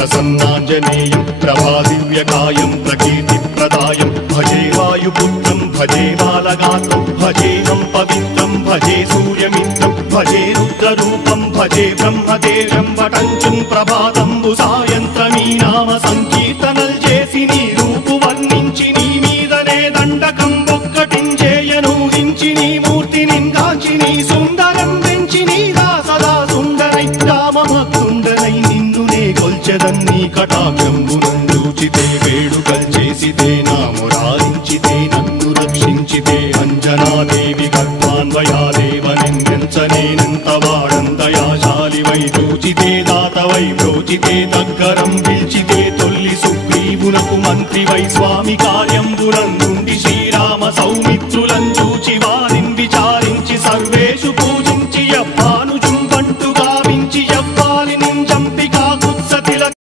प्रसन्नाञ्जनेयं प्रभादिव्यकायं प्रकीर्तिप्रदायं भजे वायुपुत्रं भजे बालगात्रं भजेहं पवित्रं भजे सूर्यमित्रं भजे रुद्ररूपं भजे ब्रह्मदेवं वटञ्चं प्रभातं सायंत्रमी नाम संकीर्तनल చేసి నీ రూపు వర్ణించి నీ మీదనే దండకం ఒక్కటించేయను హించి నీ మూర్తిని గాంచి నీ సుందరం వెంచి నీ దాసదా సుందరై రామభక్తుండనై నిన్నునే కొల్చెదన్ని కటాక్షంబునందూచితే వేడుకల్ చేసితే నా మురారించితే నన్ను రక్షించితే అంజనాదేవి గర్భాన్వయాదేవ నిన్నెంచనేనంత వాడంతయాశాలివై చూచితే దాతవై ప్రోచితే దగ్గరం పిలిచితే తొల్లి సుగ్రీవునకు మంత్రివై స్వామి కార్యంబునందుండి శ్రీరామ సౌమిత్రులంచ